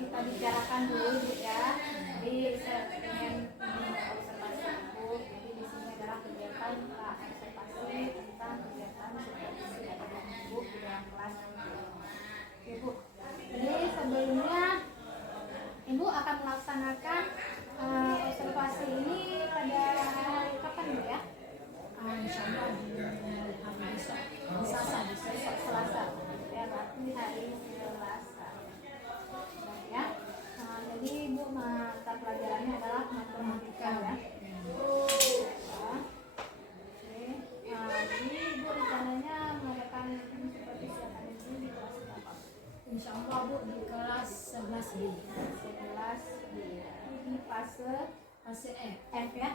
kita bicarakan dulu Bu ya. Jadi saya ingin observasi Ibu. Jadi di sini adalah kegiatan observasi tentang kegiatan supervisi dan Ibu di dalam kelas. Ibu, jadi sebelumnya Ibu akan melaksanakan observasi ini pada hari kapan Bu ya? Insya Allah di hari Selasa. Ya, berarti hari Selasa. Ya. Jadi Ibu mata pelajarannya adalah matematika ya. Jadi Ibu rencananya mengadakan supervisi akademik di kelas berapa? Insya Allah Bu di kelas 11B. 11B. Ini fase F ya.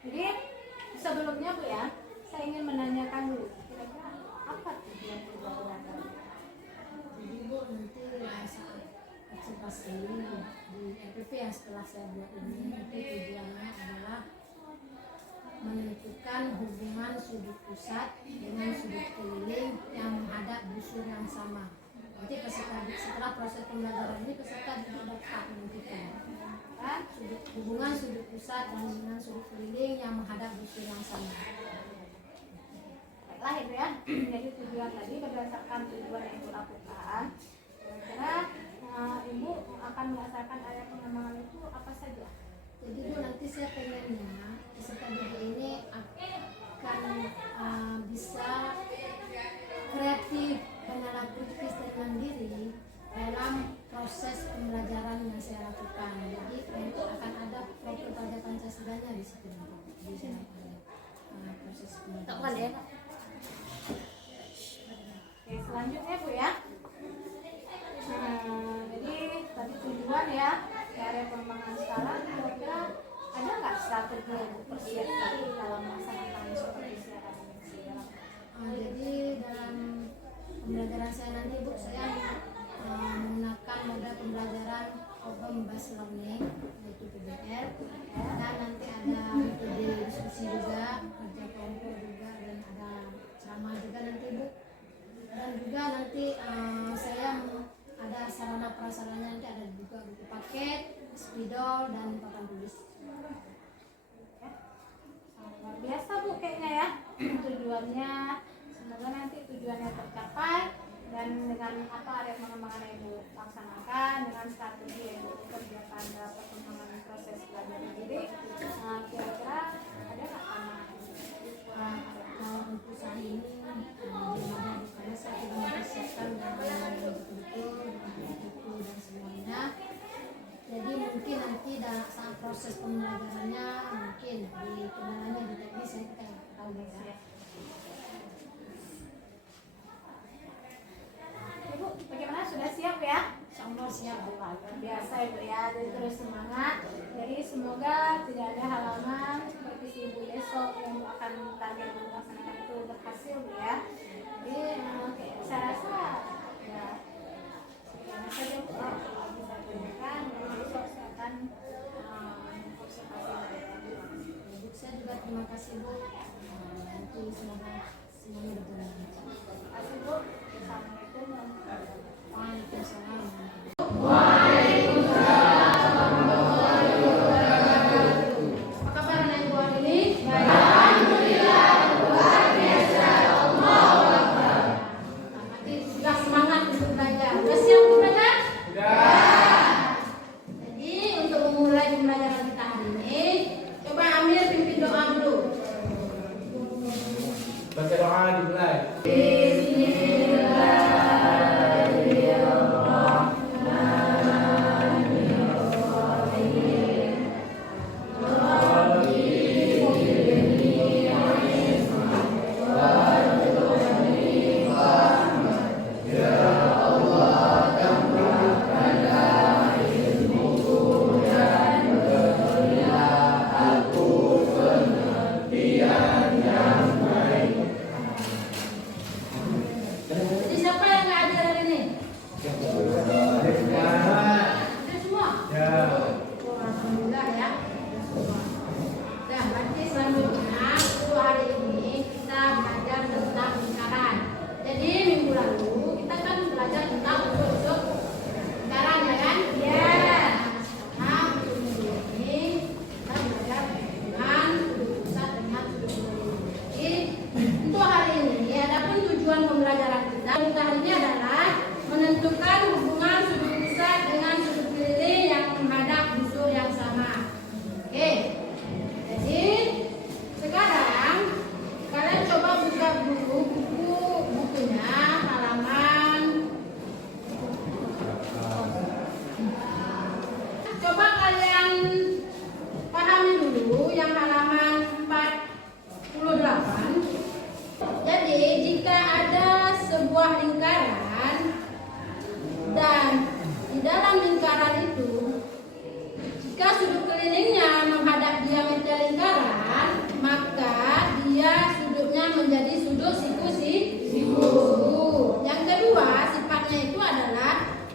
Jadi sebelumnya Bu ya, saya ingin menanyakan dulu kira-kira apa tujuan Ibu belajar? Jadi Bu nanti saat observasi di RPP yang setelah saya buat ini itu tujuannya adalah menentukan hubungan sudut pusat dengan sudut keliling yang menghadap busur yang sama. Nanti setelah proses pembelajaran ini peserta dapat menentukan hubungan sudut pusat dan dengan sudut keliling yang menghadap busur yang sama. Baiklah itu ya. Jadi tujuan tadi berdasarkan tujuan yang Ibu lakukan. Kira-kira Ibu akan melaksanakan area pengembangan itu apa saja? Jadi Bu nanti saya pengennya peserta didik ini akan bisa kreatif, kritis dan mandiri dalam proses pembelajaran yang saya lakukan. Jadi nanti akan ada propaganda Pancasilanya di situ di dalam proses pembelajaran. Oke, selanjutnya Bu ya. Jadi tadi tujuan ya area pengembangan skala. Kira-kira ada nggak strategi yang Bu persiapkan dalam melaksanakan supervisi akademik? Jadi dalam pembelajaran saya nanti Bu, saya menggunakan moda pembelajaran Open Based Learning yaitu PBL, dan nanti ada metode diskusi juga, kerja kelompok juga, dan ada ceramah juga nanti Bu. Dan juga nanti saya ada sarana prasarannya, nanti ada juga buku paket, spidol, dan papan tulis. Luar biasa Bu kayaknya ya. Tujuannya semoga nanti tujuannya tercapai, dan dengan apa area pengembangan yang Ibu laksanakan, dengan strategi yang Ibu kerjakan dalam perkembangan proses belajar mendidik, kira-kira ada nggak Untuk saat ini karena saya sudah mempersiapkan dengan betul-betul buku dan semuanya. Jadi mungkin nanti dalam saat proses pembelajarannya mungkin di kendalanya di teknis saya kita tahu ya. Ibu bagaimana, sudah siap ya? Insya Allah siap Bu. Luar biasa Ibu ya, jadi terus semangat. Jadi semoga tidak ada halangan seperti si Ibu besok yang Ibu akan target melaksanakan itu berhasil Bu ya. Jadi saya rasa ya sekian saja Bu kalau bisa gunakan, dan besok saya akan observasi. Saya juga terima kasih Bu. Nanti semoga semuanya berjalan lancar. Terima kasih Bu. Assalamualaikum warahmatullahi wabarakatuh. Waalaikumsalam. Apa kabar anak Ibu hari ini? Alhamdulillah luar biasa. Allahu Akbar. Nanti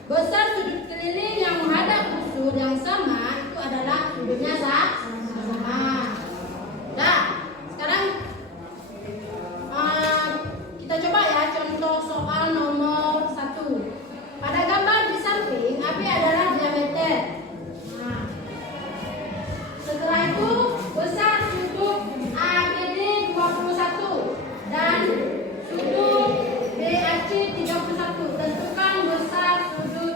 besar sudut keliling yang menghadap busur yang sama itu adalah sudutnya sama. Nah, sekarang kita coba ya contoh soal nomor 1. Pada gambar di samping AB adalah diameter. Nah, setelah itu besar sudut ABD 21 dan sudut BAC 31. Tentukan besar sudut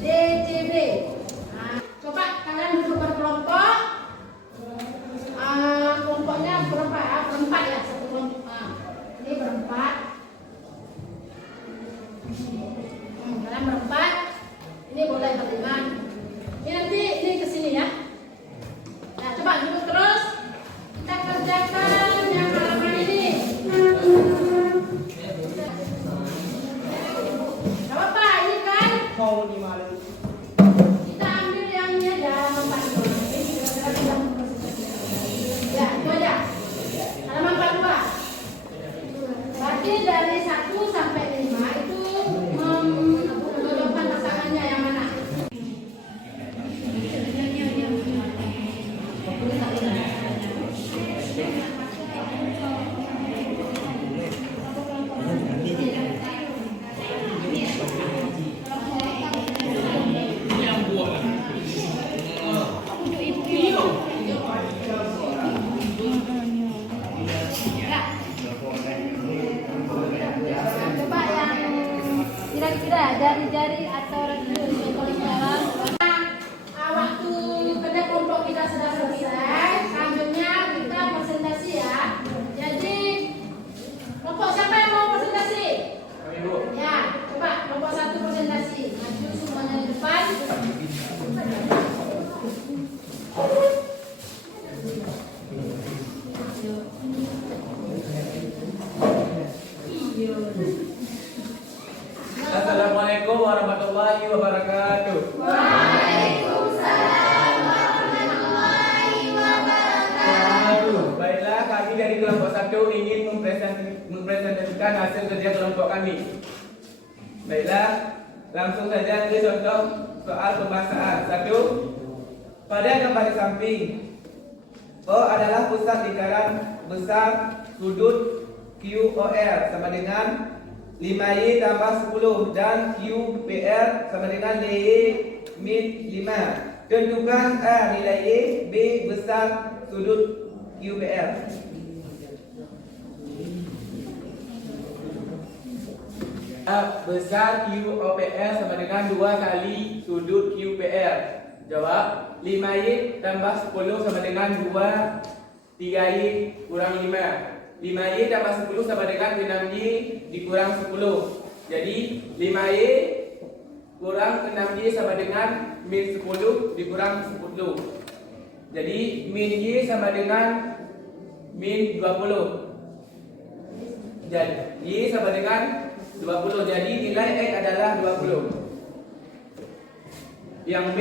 DCB. Nah, coba kalian duduk berkelompok. Kelompoknya berapa ya? Berempat ya, satu kelompok. Ini berempat. Kalian berempat. Ini boleh berlima. Ini nanti ini ke sini ya. Nah, coba duduk terus. Kita kerjakan yang halaman ini. Gak apa-apa, ini kan kita ambil yang ini aja membantu. Ya, itu aja. Halaman 42. Berarti dari 1 sampai 5 itu menunjukkan pasangannya yang mana? Coba yang kira-kira jari-jari atau tulis dalam. Waktu kerja kelompok kita sudah selesai. Selanjutnya kita presentasi ya. Jadi kelompok siapa yang mau presentasi? Ya, coba kelompok 1 presentasi. Maju semuanya di depan. Assalamualaikum warahmatullahi wabarakatuh. Waalaikumsalam warahmatullahi wabarakatuh. Baiklah, kami dari kelompok 1 ingin mempresentasikan hasil kerja kelompok kami. Baiklah, langsung saja ke contoh soal pembahasan. 1. Pada gambar di samping, O adalah pusat lingkaran besar sudut QOR sama dengan 5Y tambah 10 dan QPR sama dengan Y min 5. Tentukan A nilai Y, B besar sudut QPR. A besar QOPR sama dengan 2 kali sudut QPR. Jawab, 5Y tambah 10 sama dengan 2 3Y kurang 5. 5Y tambah 10 sama dengan 6Y dikurang 10. Jadi 5Y kurang 6Y sama dengan min 10 dikurang 10. Jadi min Y sama dengan min 20. Jadi Y sama dengan 20. Jadi nilai X adalah 20. Yang B,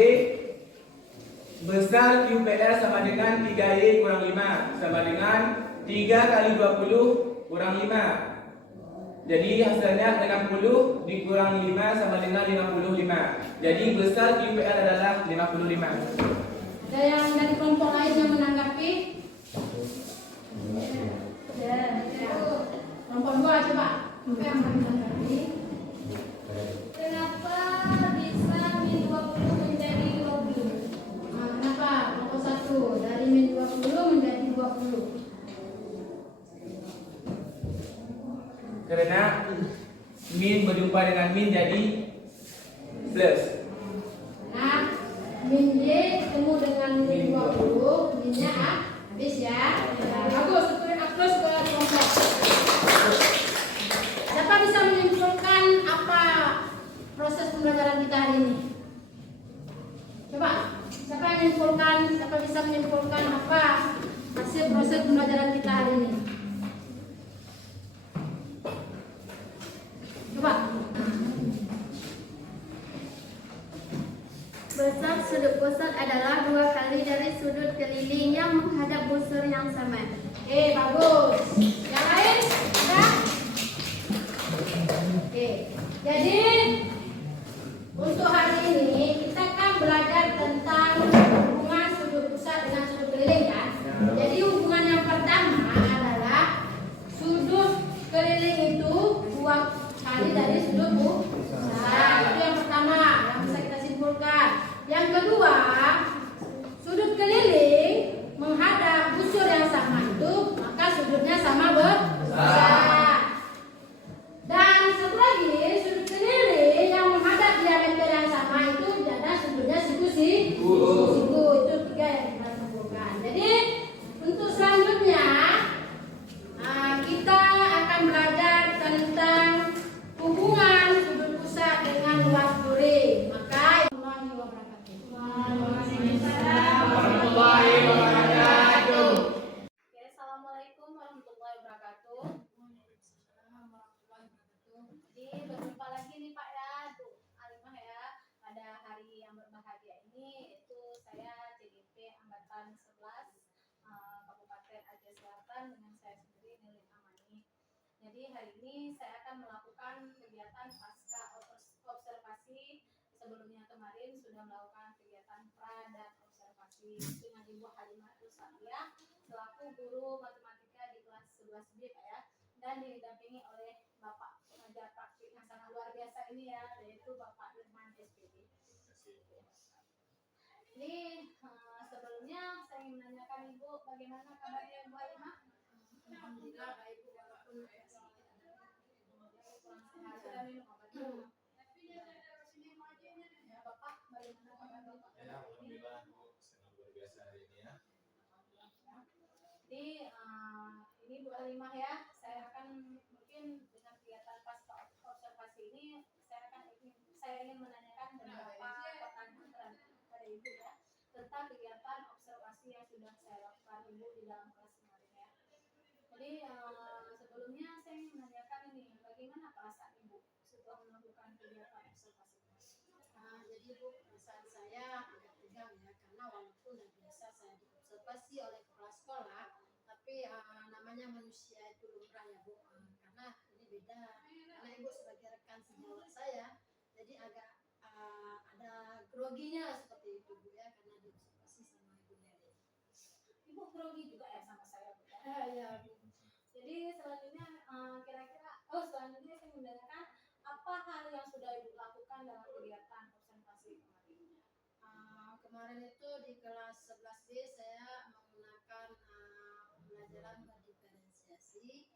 besar QPR sama dengan 3Y kurang 5 sama dengan 3 kali 20 kurang 5. Jadi hasilnya 60 dikurang 5 sama dengan 55. Jadi besar QPR adalah 55. Ada yang dari kelompok lain yang menanggapi? Ya. Kelompok 2 coba. Apa yang menanggapi? Kenapa bisa min 20 menjadi 20? Kenapa? Kelompok 1 dari min 20 menjadi 20. Karena min berjumpa dengan min jadi plus. Nah, min Y ketemu dengan min 20, minnya habis ya. Bagus, itu plus buat kelompok. Siapa bisa menyimpulkan apa proses pembelajaran kita hari ini? Coba, siapa yang menyimpulkan? Siapa bisa menyimpulkan apa hasil proses pembelajaran kita hari ini? Coba. Besar sudut pusat adalah 2 kali dari sudut keliling yang menghadap busur yang sama. Bagus. Yang lain? Ada? Jadi ini itu saya CDP Angkatan 11 Kabupaten Aceh Selatan dengan saya sendiri Nilai Amani. Jadi hari ini saya akan melakukan kegiatan pasca observasi. Sebelumnya kemarin sudah melakukan kegiatan pra dan observasi dengan Ibu Halimah Rusaliah selaku guru matematika di kelas 11 B Pak ya, dan didampingi oleh Bapak pengajar praktik yang sangat luar biasa ini ya, yaitu Bapak Irman SPD. Jadi sebelumnya saya ingin menanyakan Ibu bagaimana kabarnya Ibu Halimah? Alhamdulillah baik Bu, walaupun sedikit ada Kurang sehat, sudah minum obat dulu. Ya Bapak, bagaimana kabar Bapak? Ya, alhamdulillah Bu, sangat luar biasa hari ini ya. Jadi ini Bu Halimah ya, saya akan mungkin dengan kegiatan pasca observasi ini saya ingin menanyakan beberapa pertanyaan kepada Ibu ya tentang kegiatan observasi yang sudah saya lakukan Ibu di dalam kelas kemarin ya. Jadi sebelumnya saya ingin menanyakan ini, bagaimana perasaan Ibu setelah melakukan kegiatan observasi? Jadi Bu, perasaan saya agak tegang ya, karena walaupun udah biasa saya diobservasi oleh kepala sekolah, tapi namanya manusia itu lumrah ya Bu. Karena ini beda, karena Ibu sebagai rekan sejawat saya, jadi agak ada groginya seperti itu Bu ya, karena diobservasi sama Ibu Neri. Ibu grogi juga ya sama saya Bu ya? Ya Bu. Jadi selanjutnya selanjutnya saya menanyakan apa hal yang sudah Ibu lakukan dalam kegiatan observasi kemarin? Kemarin itu di kelas 11B saya menggunakan pembelajaran berdiferensiasi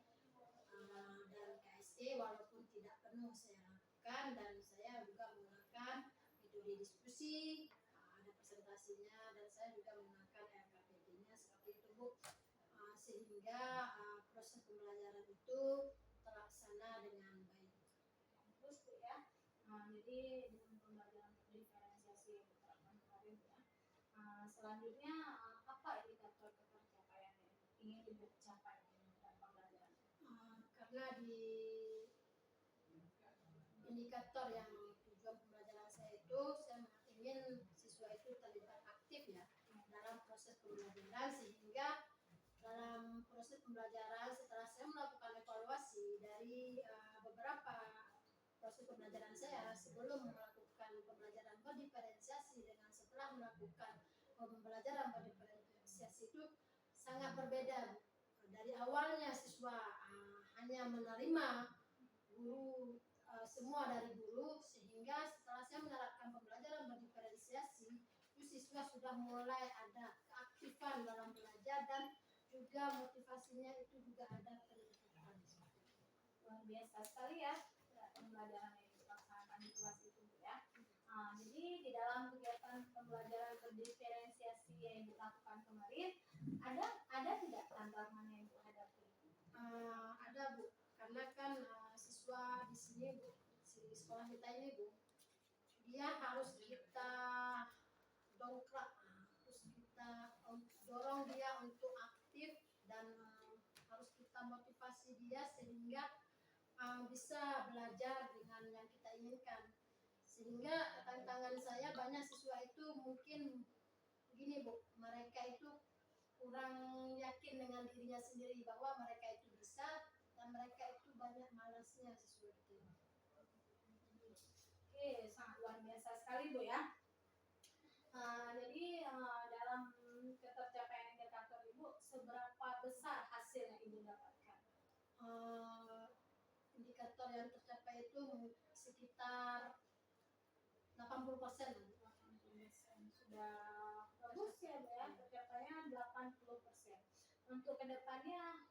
dan KSE, walaupun tidak penuh saya lakukan, dan saya juga menggunakan metode diskusi, ada presentasinya, dan saya juga menggunakan RKPD-nya seperti itu Bu. Sehingga proses pembelajaran itu terlaksana dengan baik. Terus Bu ya, jadi dengan pembelajaran diferensiasi yang diterapkan kemarin ya, selanjutnya apa indikator pencapaian yang ingin Ibu capai dalam pembelajaran? Karena di indikator yang tujuan pembelajaran saya itu, saya ingin siswa itu terlibat aktif ya dalam proses pembelajaran, sehingga dalam proses pembelajaran setelah saya melakukan evaluasi dari beberapa proses pembelajaran saya sebelum melakukan pembelajaran berdiferensiasi dengan setelah melakukan pembelajaran berdiferensiasi itu sangat berbeda. Dari awalnya siswa hanya menerima guru semua dari guru, sehingga setelah saya menerapkan pembelajaran berdiferensiasi itu siswa sudah mulai ada keaktifan dalam belajar, dan juga motivasinya itu juga ada peningkatan. Luar biasa sekali ya pembelajaran yang dilaksanakan di kelas itu ya. Jadi di dalam kegiatan pembelajaran berdiferensiasi yang dilakukan kemarin ada tidak tantangan yang Ibu hadapi? Ada Bu, karena kan siswa di sini Bu, di sekolah kita ini Bu, dia harus kita dongkrak, terus kita dorong dia untuk aktif, dan harus kita motivasi dia sehingga bisa belajar dengan yang kita inginkan. Sehingga tantangan saya, banyak siswa itu mungkin begini Bu, mereka itu kurang yakin dengan dirinya sendiri bahwa mereka itu bisa, dan mereka itu banyak malasnya siswa itu. Oke, sangat luar biasa sekali Bu ya. Jadi dalam ketercapaian indikator Ibu, seberapa besar hasil yang Ibu dapatkan? Indikator yang tercapai itu sekitar 80%. Sudah bagus ya Bu ya, tercapainya 80%. Untuk kedepannya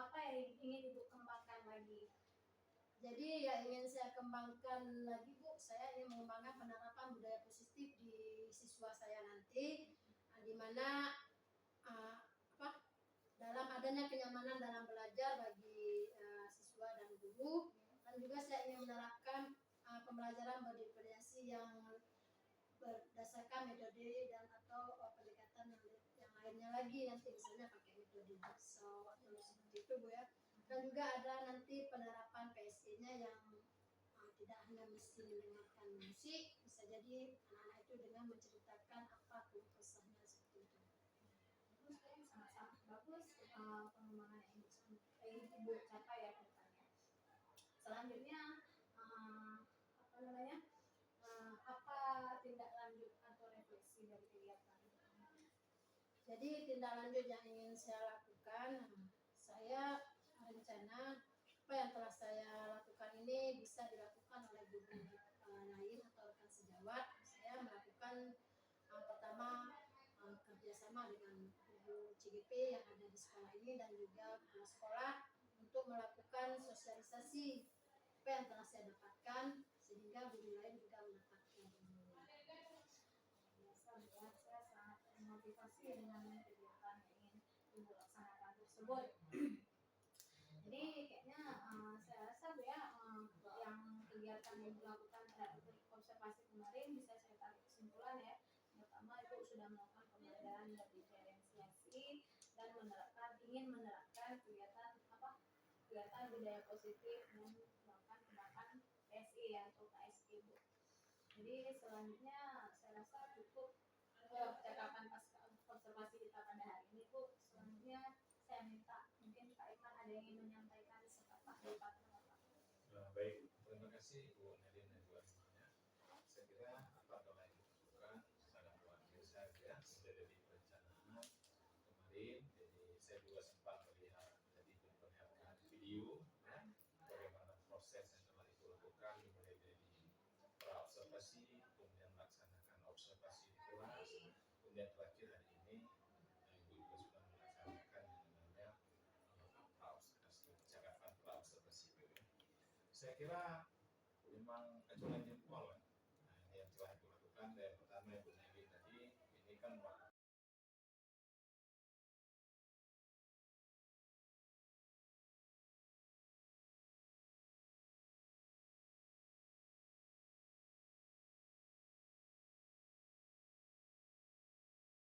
apa yang ingin Ibu kembangkan lagi? Jadi yang ingin saya kembangkan lagi Bu, saya ingin mengembangkan penerapan budaya positif di siswa saya nanti, di mana dalam adanya kenyamanan dalam belajar bagi siswa dan guru, dan juga saya ingin menerapkan pembelajaran berdiferensiasi yang berdasarkan metode dan atau pendekatan yang lainnya lagi, nanti misalnya pakai metode Jigsaw atau seperti itu Bu ya. Dan juga ada nanti penerapan PSE-nya yang tidak hanya mesti mendengarkan musik, bisa jadi Jadi anak-anak itu dengan menceritakan apa keluh kesahnya seperti itu. Terus sangat-sangat bagus pengembangan yang ibu capai ya ke depannya. Selanjutnya apa namanya? Apa tindak lanjut atau refleksi dari kegiatan? Jadi tindak lanjut yang ingin saya lakukan, saya rencana apa yang telah saya lakukan ini bisa dilakukan oleh guru lain atau rekan sejawat. Saya melakukan pertama kerjasama dengan guru CGP yang ada di sekolah ini dan juga kepala sekolah untuk melakukan sosialisasi apa yang telah saya dapatkan sehingga guru lain juga mendapatkan ilmu. Ya, saya sangat termotivasi dengan kegiatan yang ingin ibu laksanakan tersebut. Jadi kayaknya saya rasa Bu ya yang kegiatan yang dilakukan terhadap observasi kemarin bisa saya tarik kesimpulan ya. Pertama itu sudah melakukan pembelajaran yang diferensiasi dan ingin menerapkan kegiatan budaya positif dan melakukan tindakan PSI atau KSI Bu. Jadi selanjutnya saya rasa cukup percakapan pas observasi kita pada hari ini Bu. Selanjutnya saya minta mungkin Pak Iman ada yang ingin menyampaikan serta Pak Bapak. Baik, terima kasih Bu Nadine dan Bu Asmanya. Saya kira apa telah dilakukan sangat luar biasa ya, sudah dari perencanaan kemarin. Jadi saya juga sempat melihat jadi diperlihatkan video ya, bagaimana proses yang telah itu lakukan mulai dari praobservasi, kemudian melaksanakan observasi di kelas, kemudian terakhir hari ini Ibu juga sudah melaksanakan yang namanya percakapan praobservasi. Saya kira memang acuan jempol kan. Nah, ini yang telah dilakukan. Dan pertama Ibu Negi tadi ini kan